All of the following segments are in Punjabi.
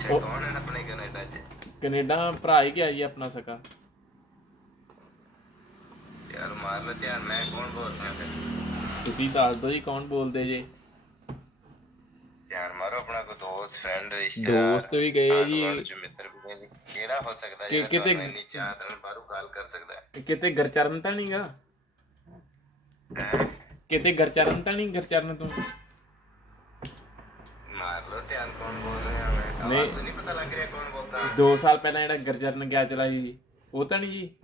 ਅੱਛਾ ਕੌਣ ਹੈ ਆਪਣੇ ਕੈਨੇਡਾ 'ਚ? ਕੈਨੇਡਾ ਭਰਾ ਹੀ ਗਿਆ ਜੀ ਆਪਣਾ ਸਕਾ। ਯਾਰ ਮਾਰ ਲੈ ਧਿਆਨ ਮੈਂ ਕੌਣ ਬੋਲ ਰਿਹਾ ਫਿਰ? ਤੁਸੀਂ ਦੱਸ ਦਿਓ ਜੀ ਕੌਣ ਬੋਲਦੇ ਜੇ। ਧਿਆਨ ਮਾਰੋ ਆਪਣਾ ਕੋਈ ਦੋਸਤ ਫਰੈਂਡ ਰਿਸ਼ਤੇਦਾਰ ਦੋਸਤ ਵੀ ਗਏ ਜੀ। ਆਂਢ-ਗੁਆਂਢ 'ਚ ਮਿੱਤਰ ਵੀ ਗਏ ਜੀ। ਕਿਹੜਾ ਹੋ ਸਕਦਾ ਕਿ- ਜਿਹੜਾ ਕਿਤੇ- ਤੁਹਾਨੂੰ ਇੰਨੀ ਚਾਹ ਨਾਲ ਬਾਹਰੋਂ ਕਾਲ ਕਰ ਸਕਦਾ ਹੈ? ਕਿਤੇ ਗਰਚਰਨ ਤਾਂ ਨਹੀਂਗਾ ਹੈਂ? ਕਿਤੇ ਗਰਚਰਨ ਤਾਂ ਨਹੀਂ ਗਰਚਰਨ ਤੂੰ? ਮਾਰ ਲੋ ਧਿਆਨ ਕੌਣ ਬੋਲ ਰਿਹਾ। ਨਹੀਂ। ਪਤਾ ਲੱਗ ਰਿਹਾ ਕੌਣ ਬੋਲਦਾ। 2 ਸਾਲ ਪਹਿਲਾਂ ਜਿਹੜਾ ਗਰਚਰਨ ਗਿਆ ਚਲਾ ਜੀ ਉਹ ਤਾਂ ਨਹੀਂ ਜੀ।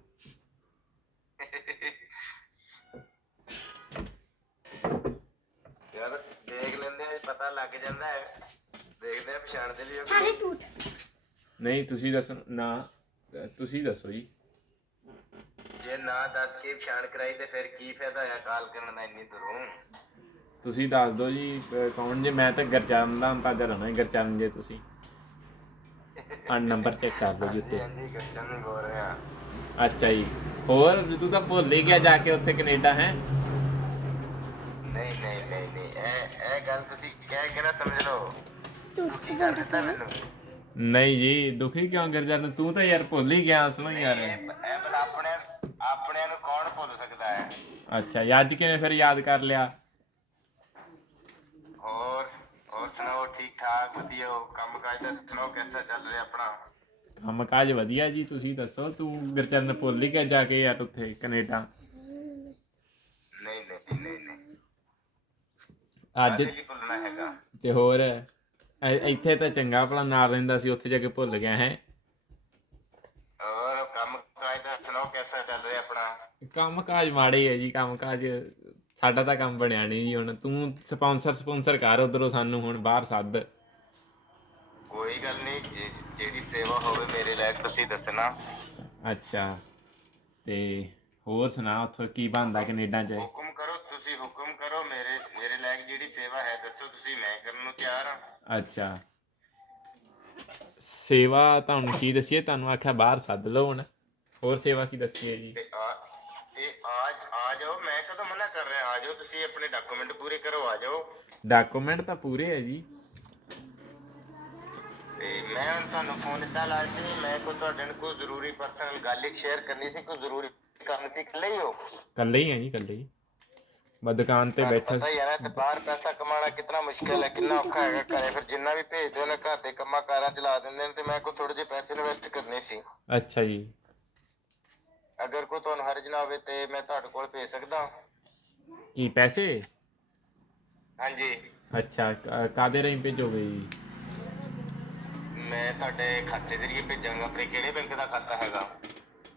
ਯਾਰ ਦੇਖ ਲੈਂਦੇ ਆ ਪਤਾ ਲੱਗ ਜਾਂਦਾ ਹੈ। ਦੇਖਦੇ ਆ ਪਛਾਣਦੇ ਵੀ ਹੋ ਸਾਰੇ ਝੂਠ। ਨਹੀਂ ਤੁਸੀਂ ਦੱਸੋ ਨਾ ਅ, ਤੁਸੀਂ ਦੱਸੋ ਜੀ। ਜੇ ਨਾ ਦੱਸ ਕੇ ਪਛਾਣ ਕਰਾਈ ਤੇ ਫਿਰ ਕੀ ਫਾਇਦਾ ਹੋਇਆ ਕਾਲ ਕਰਨ ਦਾ ਇੰਨੀ ਦੂਰੋਂ? ਤੁਸੀਂ ਦੱਸ ਦਿਓ ਜੀ ਕੌਣ ਜੇ ਮੈਂ ਤਾਂ ਗਰਚਰਨ ਦਾ ਅੰਦਾਜ਼ਾ ਲਾਉਣਾ ਹੈ ਗਰਚਰਨ ਜੇ ਤੁਸੀਂ। ਆ ਨੰਬਰ ਚੈੱਕ ਕਰ ਲਓ ਜੀ ਉੱਤੇ। ਹਾਂਜੀ ਗੱਚਨ ਨੂੰ ਬੋਲ ਰਿਹਾ। ਅੱਛਾ ਜੀ। ਹੋਰ ਤੂੰ ਤਾਂ ਭੁੱਲ ਹੀ ਗਿਆ ਜਾ ਕੇ ਉੱਥੇ ਕੈਨੇਡਾ ਹੈ? ਨਹੀਂ ਨਹੀਂ ਨਹੀਂ ਨਹੀਂ ਇਹ ਇਹ ਗੱਲ ਤੁਸੀਂ ਕਹਿ ਕੇ ਨਾ ਸਮਝ ਲਓ। ਕੀ ਕਰ ਦਿੱਤਾ ਮੈਨੂੰ। ਨਹੀਂ ਜੀ ਦੁਖੀ ਕਿਉਂ ਗਰਚਰਨ ਤੂੰ ਤਾਂ ਯਾਰ ਭੁੱਲ ਹੀ ਗਿਆ ਸੁਣੋ ਯਾਰ। ਇਹ ਇਹ ਭਲਾ ਆਪਣੇ ਆਪਣਿਆਂ ਨੂੰ ਕੌਣ ਭੁੱਲ ਸਕਦਾ ਹੈ? ਅੱਛਾ ਅੱਜ ਕਿਵੇਂ ਫਿਰ ਯਾਦ ਕਰ ਲਿਆ? ਹੋਰ? ਠੀਕ ਠਾਕ ਵਧੀਆ ਹੋ ਕੰਮ ਕਾਜ ਦਾ ਸੁਣਾਓ ਕਿੱਦਾਂ ਚੱਲ ਰਿਹਾ ਆਪਣਾ? ਕੰਮ ਕਾਜ ਵਧੀਆ ਜੀ ਤੁਸੀਂ ਦੱਸੋ ਤੂੰ ਗਰਚਰਨ ਭੁੱਲ ਹੀ ਗਿਆ ਜਾ ਕੇ ਯਾਰ ਉੱਥੇ ਕੈਨੇਡਾ? ਨਹੀਂ ਨਹੀਂ ਨਹੀਂ ਨਹੀਂ ਅੱਜ ਅੱਜ ਭੁੱਲਣਾ ਹੈਗਾ। ਤੇ ਹੋਰ ਇ- ਇੱਥੇ ਤਾਂ ਚੰਗਾ ਭਲਾ ਨਾਲ ਰਹਿੰਦਾ ਸੀ ਉੱਥੇ ਜਾ ਕੇ ਭੁੱਲ ਗਿਆ ਹੈ? ਹੋਰ ਕੰਮ ਕਾਜ ਦਾ ਸੁਣਾਓ ਕਿੱਦਾਂ ਚੱਲ ਰਿਹਾ ਆਪਣਾ? ਕੰਮ ਕਾਜ ਮਾੜੇ ਹੈ ਜੀ ਕੰਮ ਕਾਜ ਸਾਡਾ ਤਾਂ ਕੰਮ ਬਣਿਆ ਨਹੀਂ ਜੀ ਹੁਣ। ਤੂੰ ਸਪਾਂਸਰ ਸਪਾਂਸਰ ਕਰ ਉਧਰੋਂ ਸਾਨੂੰ ਹੁਣ ਬਾਹਰ ਸੱਦ। ਕੋਈ ਗੱਲ ਨਹੀਂ ਜੇ- ਜਿਹੜੀ ਸੇਵਾ ਹੋਵੇ ਮੇਰੇ ਲਾਇਕ ਤੁਸੀਂ ਦੱਸਣਾ। ਅੱਛਾ। ਤੇ ਹੋਰ ਸੁਣਾ ਉੱਥੋਂ ਕੀ ਬਣਦਾ ਕੈਨੇਡਾ 'ਚ? ਹੁਕਮ ਕਰੋ ਤੁਸੀਂ ਹੁਕਮ ਕਰੋ ਮੇਰੇ ਮੇਰੇ ਲਾਇਕ ਜਿਹੜੀ ਸੇਵਾ ਹੈ ਦੱਸੋ ਤੁਸੀਂ ਮੈਂ ਕਰਨ ਨੂੰ ਤਿਆਰ ਹਾਂ। ਅੱਛਾ। ਸੇਵਾ ਤੁਹਾਨੂੰ ਕੀ ਦਸੀਏ? ਤੁਹਾਨੂੰ ਆਖਿਆ ਬਾਹਰ ਸੱਦ ਲਓ ਹੁਣ। ਹੋਰ ਸੇਵਾ ਕੀ ਦਸੀਏ ਜੀ? ਤੇ ਜਾਓ ਮੈਂ ਕਦੋਂ ਮਨਾ ਕਰ ਰਿਹਾ? ਆ ਜਾਓ ਤੁਸੀਂ ਆਪਣੇ ਡਾਕੂਮੈਂਟ ਪੂਰੇ ਕਰੋ ਆ ਜਾਓ। ਡਾਕੂਮੈਂਟ ਤਾਂ ਪੂਰੇ ਹੈ ਜੀ। ਤੇ ਮੈਂ ਹੁਣ ਤੁਹਾਨੂੰ ਫੋਨ ਦਿੱਤਾ ਲਾ ਕੇ ਮੈਂ ਕੋਈ ਤੁਹਾਡੇ ਨਾਲ ਕੋਈ ਜ਼ਰੂਰੀ ਪਰਸਨਲ ਗੱਲ ਇੱਕ ਸ਼ੇਅਰ ਕਰਨੀ ਸੀ ਕੋਈ ਜ਼ਰੂਰੀ ਕੰਮ ਸੀ ਇਕੱਲੇ ਹੀ ਹੋ? ਇਕੱਲੇ ਹੀ ਆ ਜੀ ਇਕੱਲੇ ਹੀ। ਮੈਂ ਦੁਕਾਨ ਤੇ ਬੈਠਾ ਪਤਾ ਹੀ ਹੈ ਨਾ ਤੇ ਬਾਹਰ ਪੈਸਾ ਕਮਾਉਣਾ ਕਿੰਨਾ ਮੁਸ਼ਕਿਲ ਹੈ ਕਿੰਨਾ ਔਖਾ ਹੈਗਾ ਘਰੇ। ਫਿਰ ਜਿੰਨਾ ਵੀ ਭੇਜਦੇ ਨੇ ਘਰ ਦੇ ਕੰਮਾਂ ਕਾਰਾਂ ਚਲਾ ਦਿੰਦੇ ਨੇ ਤੇ ਮੈਂ ਕੋਈ ਥੋੜੇ ਜਿਹੇ ਪੈਸੇ ਇਨਵੈਸਟ ਕਰਨੇ ਸੀ। ਅੱਛਾ ਜੀ। ਅਗਰ ਕੋਈ ਤੁਹਾਨੂੰ ਹਰਜ ਨਾ ਹੋਵੇ ਤੇ ਮੈਂ ਤੁਹਾਡੇ ਕੋਲ ਭੇਜ ਸਕਦਾ। ਕੀ ਪੈਸੇ? ਹਾਂਜੀ। ਅੱਛਾ ਕ- ਕਾਹਦੇ ਰਾਹੀਂ ਭੇਜੋਗੇ ਜੀ? ਮੈਂ ਤੁਹਾਡੇ ਖਾਤੇ ਜ਼ਰੀਏ ਭੇਜਾਂਗਾ ਆਪਣੇ ਕਿਹੜੇ ਬੈਂਕ ਦਾ ਖਾਤਾ ਹੈਗਾ?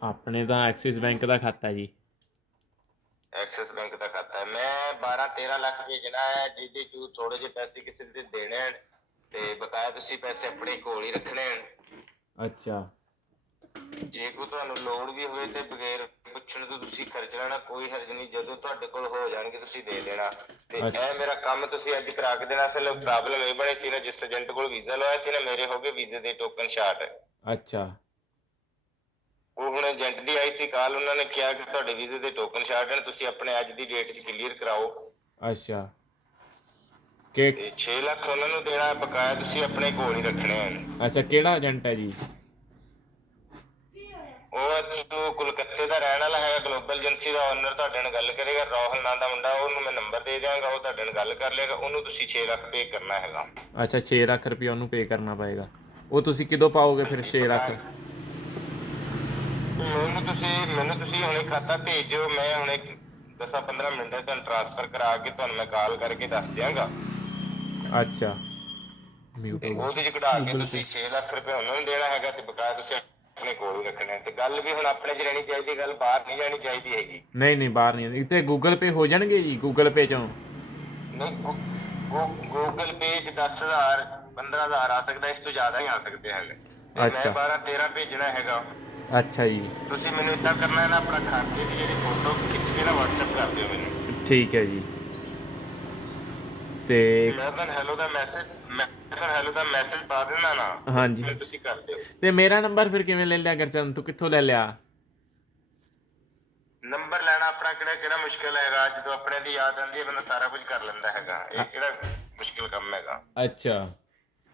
ਆਪਣੇ ਤਾਂ ਐਕਸਿਸ ਬੈਂਕ ਦਾ ਖਾਤਾ ਜੀ। ਐਕਸਿਸ ਬੈਂਕ ਦਾ ਖਾਤਾ ਹੈ। ਮੈਂ 12 13 ਲੱਖ ਭੇਜਣਾ ਹੈ ਜਿਹਦੇ ਚੋਂ ਥੋੜੇ ਜਿਹੇ ਪੈਸੇ ਕਿਸੇ ਦੇ ਦੇਣੇ ਹਨ ਤੇ ਬਕਾਇਆ ਤੁਸੀਂ ਪੈਸੇ ਆਪਣੇ ਕੋਲ ਹੀ ਰੱਖਣੇ ਹਨ। ਅੱਛਾ। ਜੇ ਕੋਈ ਤੁਹਾਨੂੰ ਲੋੜ ਵੀ ਹੋਵੇ ਤੇ ਬਗੈਰ ਪੁੱਛਣ ਤੋਂ ਤੁਸੀਂ ਖਰਚ ਲੈਣਾ ਕੋਈ ਹਰਜ ਨਹੀਂ ਜਦੋਂ ਤੁਹਾਡੇ ਕੋਲ ਹੋ ਜਾਣਗੇ ਤੁਸੀਂ ਦੇ ਦੇਣਾ। ਤੇ ਇਹ ਮੇਰਾ ਕੰਮ ਤੁਸੀਂ ਅੱਜ ਕਰਾ ਕੇ ਦੇਣਾ ਅਸਲ ਪ੍ਰੋਬਲਮ ਇਹ ਬਣੀ ਸੀ ਨਾ ਜਿਸ ਏਜੰਟ ਕੋਲ ਵੀਜ਼ਾ ਲਵਾਇਆ ਸੀ ਨਾ ਮੇਰੇ ਹੋ ਗਏ ਵੀਜ਼ੇ ਦੇ ਟੋਕਨ ਸ਼ਾਰਟ ਅੱਛਾ। ਉਹ ਹੁਣ ਏਜੰਟ ਦੀ ਆਈ ਸੀ ਕਾਲ ਉਹਨਾਂ ਨੇ ਕਿਹਾ ਕਿ ਤੁਹਾਡੇ ਵੀਜ਼ੇ ਦੇ ਟੋਕਨ ਸ਼ਾਰਟ ਹਨ ਤੁਸੀਂ ਆਪਣੇ ਅੱਜ ਦੀ ਡੇਟ 'ਚ ਕਲੀਅਰ ਕਰਾਓ। ਅੱਛਾ। ਕਿ ਤੇ 6 ਲੱਖ ਉਹਨਾਂ ਨੂੰ ਦੇਣਾ ਬਕਾਇਆ ਤੁਸੀਂ ਆਪਣੇ ਕੋਲ ਹੀ ਰੱਖਣੇ ਹਨ। ਅੱਛਾ ਕਿਹੜਾ ਏਜੰਟ ਹੈ ਜੀ? ਉਹ ਤੂੰ ਕੋਲਕਾਤੇ ਦਾ ਰਹਿਣ ਵਾਲਾ ਹੈਗਾ ਗਲੋਬਲ ਏਜੰਸੀ ਦਾ ਓਨਰ ਤੁਹਾਡੇ ਨਾਲ ਗੱਲ ਕਰੇਗਾ ਰਾਹੁਲ ਨਾਂ ਦਾ ਮੁੰਡਾ ਉਹਨੂੰ ਮੈਂ ਨੰਬਰ ਦੇ ਦਿਆਂਗਾ ਉਹ ਤੁਹਾਡੇ ਨਾਲ ਗੱਲ ਕਰ ਲੇਗਾ ਉਹਨੂੰ ਤੁਸੀਂ 6 ਲੱਖ ਪੇ ਕਰਨਾ ਹੈਗਾ। ਅੱਛਾ 6 ਲੱਖ ਰੁਪਏ ਉਹਨੂੰ ਪੇ ਕਰਨਾ ਪਏਗਾ। ਉਹ ਤੁਸੀਂ ਕਿਦੋਂ ਪਾਓਗੇ ਫਿਰ 6 ਲੱਖ? ਮੈਨੂੰ ਤੁਸੀਂ ਮੈਨੂੰ ਤੁਸੀਂ ਹੁਣੇ ਖਾਤਾ ਭੇਜ ਦਿਓ ਮੈਂ ਹੁਣੇ 10-15 ਮਿੰਟ ਤੱਕ ਤੁਹਾਨੂੰ ਟ੍ਰਾਂਸਫਰ ਕਰਾ ਕੇ ਤੁਹਾਨੂੰ ਮੈਂ ਕਾਲ ਕਰਕੇ ਦੱਸ ਦਿਆਂਗਾ। ਅੱਛਾ। ਮਿਊਟ ਹੋ ਗਿਆ ਉਹਦੇ ਚ ਕਢਾ ਕੇ ਤੁਸੀਂ 6 ਲੱਖ ਰੁਪਏ ਉਹਨਾਂ ਨੂੰ ਦੇਣਾ ਹੈਗਾ ਤੇ ਬਕਾਇਆ ਤੁਸੀਂ ਆਪਣੇ ਕੋਲ ਹੀ ਰੱਖਣਾ। ਤੇ ਗੱਲ ਵੀ ਹੁਣ ਆਪਣੇ ਚ ਰਹਿਣੀ ਚਾਹੀਦੀ ਗੱਲ ਬਾਹਰ ਨਹੀਂ ਜਾਣੀ ਚਾਹੀਦੀ ਹੈਗੀ। ਨਹੀਂ ਨਹੀਂ ਬਾਹਰ ਨਹੀਂ ਤੇ ਗੂਗਲ ਪੇ ਹੋ ਜਾਣਗੇ ਜੀ ਗੂਗਲ ਪੇ ਚੋਂ? ਨਹੀਂ ਗੂਗਲ ਪੇ ਚ 10000 15000 ਆ ਸਕਦਾ ਇਸ ਤੋਂ ਜ਼ਿਆਦਾ ਹੀ ਆ ਸਕਦੇ ਹੈਗੇ। ਤੇ ਅੱਛਾ। ਮੈਂ 12 13 ਭੇਜਣਾ ਹੈਗਾ। ਅੱਛਾ ਜੀ। ਤੁਸੀਂ ਮੈਨੂੰ ਇਦਾਂ ਕਰਨਾ ਹੈ ਨਾ ਆਪਣਾ ਖਾਤੇ ਦੀ ਜਿਹੜੀ ਫੋਟੋ ਖਿੱਚ ਕੇ ਨਾ WhatsApp ਕਰ ਦਿਓ ਮੈਨੂੰ। ਠੀਕ ਹੈ ਜੀ। ਤੇ ਮੈਂ ਤਾਂ ਹੈਲੋ ਦਾ ਮੈਸੇਜ ਮੈਂ ਤਾਂ ਹੈਲੋ ਦਾ ਮੈਸੇਜ ਪਾ ਦੇਣਾ ਨਾ ਹਾਂਜੀ। ਫਿਰ ਤੁਸੀਂ ਕਰ ਦਿਓ। ਤੇ ਮੇਰਾ ਨੰਬਰ ਫਿਰ ਕਿਵੇਂ ਲੈ ਲਿਆ ਗਰਚਨ ਤੂੰ ਕਿੱਥੋਂ ਲੈ ਲਿਆ? ਨੰਬਰ ਲੈਣਾ ਆਪਣਾ ਕਿਹੜਾ ਕਿਹੜਾ ਮੁਸ਼ਕਿਲ ਹੈਗਾ? ਜਦੋਂ ਆਪਣੇ ਦੀ ਯਾਦ ਆਉਂਦੀ ਹੈ ਬੰਦਾ ਸਾਰਾ ਕੁਝ ਕਰ ਲੈਂਦਾ ਹੈਗਾ। ਇਹ ਕਿਹੜਾ ਮੁਸ਼ਕਿਲ ਕੰਮ ਹੈਗਾ? ਅੱਛਾ।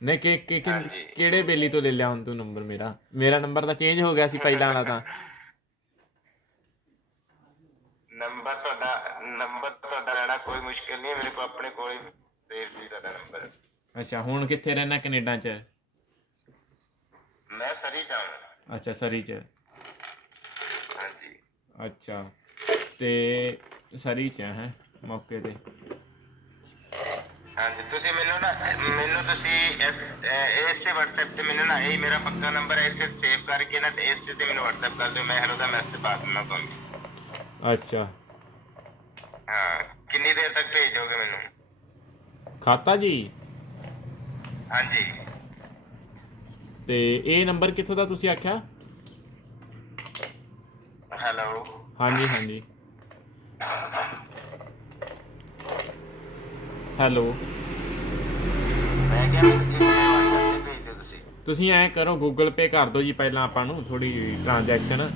ਨਹੀਂ ਕਿ ਕਿ ਕਿ- ਹਾਂਜੀ। ਕਿਹੜੇ ਬੇਲੀ ਤੋਂ ਲੈ ਲਿਆ ਹੁਣ ਤੂੰ ਨੰਬਰ ਮੇਰਾ? ਮੇਰਾ ਨੰਬਰ ਤਾਂ ਚੇਂਜ ਹੋ ਗਿਆ ਸੀ ਪਹਿਲਾਂ ਵਾਲਾ ਤਾਂ। ਨੰਬਰ ਤੁਹਾਡਾ ਨੰਬਰ ਤੁਹਾਡਾ ਲੈਣਾ ਕੋਈ ਮੁਸ਼ਕਿਲ ਨਹੀਂ ਹੈ। ਮੇਰੇ ਕੋਲ ਆਪਣੇ ਕੋਲ ਹੀ ਸੇਵ ਸੀ ਤੁਹਾਡਾ ਨੰਬਰ ਅੱਛਾ ਹੁਣ ਕਿੱਥੇ ਰਹਿਣਾ ਕੈਨੇਡਾ 'ਚ? ਮੈਂ ਸਰੀ ਜਾਣਾ ਅੱਛਾ ਸਰੀ 'ਚ। ਹਾਂਜੀ। ਅੱਛਾ ਤੇ ਸਰੀ 'ਚ ਹੈ ਮੌਕੇ ਤੇ? ਹਾਂਜੀ ਤੁਸੀਂ ਮੈਨੂੰ ਨਾ ਮੈਨੂੰ ਤੁਸੀਂ ਇਸ- ਅਹ ਇਸੇ WhatsApp ਤੇ ਮੈਨੂੰ ਨਾ ਇਹ ਮੇਰਾ ਪੱਕਾ ਨੰਬਰ ਹੈ ਇਸੇ ਸੇਵ ਕਰਕੇ ਨਾ ਤੇ ਇਸੇ ਤੇ ਮੈਨੂੰ WhatsApp ਕਰ ਦਿਓ ਮੈਂ ਹੈਲੋ ਦਾ ਮੈਸੇਜ ਪਾ ਦਿੰਦਾ ਤੁਹਾਨੂੰ। ਅੱਛਾ। ਹਾਂ ਕਿੰਨੀ ਦੇਰ ਤੱਕ ਭੇਜੋਗੇ ਮੈਨੂੰ? ਖਾਤਾ ਜੀ? ਹਾਂਜੀ। ਤੇ ਇਹ ਨੰਬਰ ਕਿੱਥੋਂ ਦਾ ਤੁਸੀਂ ਆਖਿਆ? ਹੈਲੋ। ਹਾਂਜੀ ਹਾਂਜੀ। ਹੈਲੋ। ਮੈਂ ਕਿਹਾ ਮੈਨੂੰ ਇਸੇ WhatsApp ਤੇ ਭੇਜ ਦਿਓ ਤੁਸੀਂ। ਤੁਸੀਂ ਐਂ ਕਰੋ ਗੂਗਲ ਪੇ ਕਰ ਦਿਓ ਜੀ ਪਹਿਲਾਂ ਆਪਾਂ ਨੂੰ ਥੋੜੀ ਟ੍ਰਾਂਜੈਕਸ਼ਨ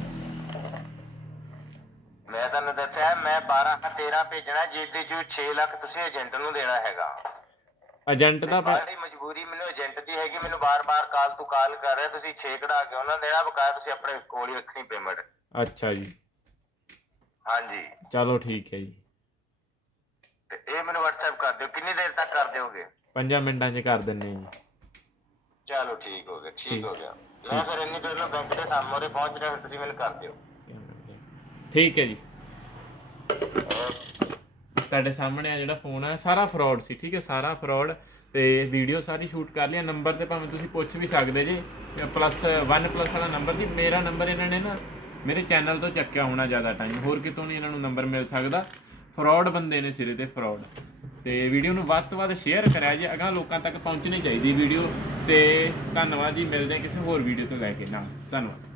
ਭੇਜਣਾ ਜਿਹਦੇ ਚੋਂ 6 ਲੱਖ ਤੁਸੀਂ ਏਜੰਟ ਨੂੰ ਦੇਣਾ ਹੈਗਾ। ਏਜੰਟ ਦਾ ਪੈ- ਬਾਹਲੀ ਮਜਬੂਰੀ ਮੈਨੂੰ ਏਜੰਟ ਦੀ ਹੈਗੀ ਮੈਨੂੰ ਬਾਰ-ਬਾਰ ਕਾਲ ਤੋਂ ਕਾਲ ਕਰ ਰਿਹਾ ਤੁਸੀਂ 6 ਕਢਾ ਕੇ ਉਹਨਾਂ ਨੂੰ ਦੇਣਾ ਬਕਾਇਆ ਤੁਸੀਂ ਆਪਣੇ ਕੋਲ ਹੀ ਰੱਖਣੀ ਪੇਮੈਂਟ ਅੱਛਾ ਜੀ। ਹਾਂਜੀ। ਚਲੋ ਠੀਕ ਹੈ ਜੀ। ਤੇ ਇਹ ਮੈਨੂੰ WhatsApp ਕਰ ਦਿਓ ਕਿੰਨੀ ਦੇਰ ਤੱਕ ਕਰ ਦਿਓਗੇ? 5 ਮਿੰਟਾਂ 'ਚ ਕਰ ਦਿੰਨੇ ਜੀ। ਚਲੋ ਠੀਕ ਹੋ ਗਿਆ ਠੀਕ ਹੋ ਗਿਆ। ਮੈਂ ਫਿਰ ਇੰਨੀ ਦੇਰ ਨੂੰ ਬੈਂਕ ਦੇ ਸਾਹਮਣੇ ਪਹੁੰਚ ਰਿਹਾ ਫਿਰ ਤੁਸੀਂ ਮੈਨੂੰ ਕਰ ਦਿਓ। ਠੀਕ ਹੈ ਜੀ। ਤੁਹਾਡੇ ਸਾਹਮਣੇ ਆ ਜਿਹੜਾ ਫੋਨ ਆ, ਸਾਰਾ ਫਰਾਡ ਸੀ, ਠੀਕ ਹੈ, ਸਾਰਾ ਫਰਾਡ ਤੇ ਵੀਡੀਓ ਸਾਰੀ ਸ਼ੂਟ ਕਰ ਲਿਆ ਨੰਬਰ ਤੇ ਭਾਵੇਂ ਤੁਸੀਂ ਪੁੱਛ ਵੀ ਸਕਦੇ ਜੇ ਪਲੱਸ 1 ਪਲੱਸ ਵਾਲਾ ਨੰਬਰ ਸੀ, ਮੇਰਾ ਨੰਬਰ ਇਹਨਾਂ ਨੇ ਨਾ ਮੇਰੇ ਚੈਨਲ ਤੋਂ ਚੱਕਿਆ ਹੋਣਾ ਜ਼ਿਆਦਾ ਟਾਈਮ ਹੋਰ ਕਿਤੋਂ ਨਹੀਂ ਇਹਨਾਂ ਨੂੰ ਨੰਬਰ ਮਿਲ ਸਕਦਾ। ਫਰਾਡ ਬੰਦੇ ਨੇ ਸਿਰੇ ਤੇ ਫਰਾਡ ਤੇ ਵੀਡੀਓ ਨੂੰ ਵੱਧ ਤੋਂ ਵੱਧ ਸ਼ੇਅਰ ਕਰਿਆ ਜੇ, ਅਗਾਂਹ ਲੋਕਾਂ ਤੱਕ ਪਹੁੰਚਣੀ ਚਾਹੀਦੀ ਵੀਡੀਓ ਤੇ ਧੰਨਵਾਦ ਜੀ, ਮਿਲਦੇ ਹਾਂ ਕਿਸੇ ਹੋਰ ਵੀਡੀਓ ਤੋਂ ਲੈ ਕੇ, ਨਾਲ, ਧੰਨਵਾਦ।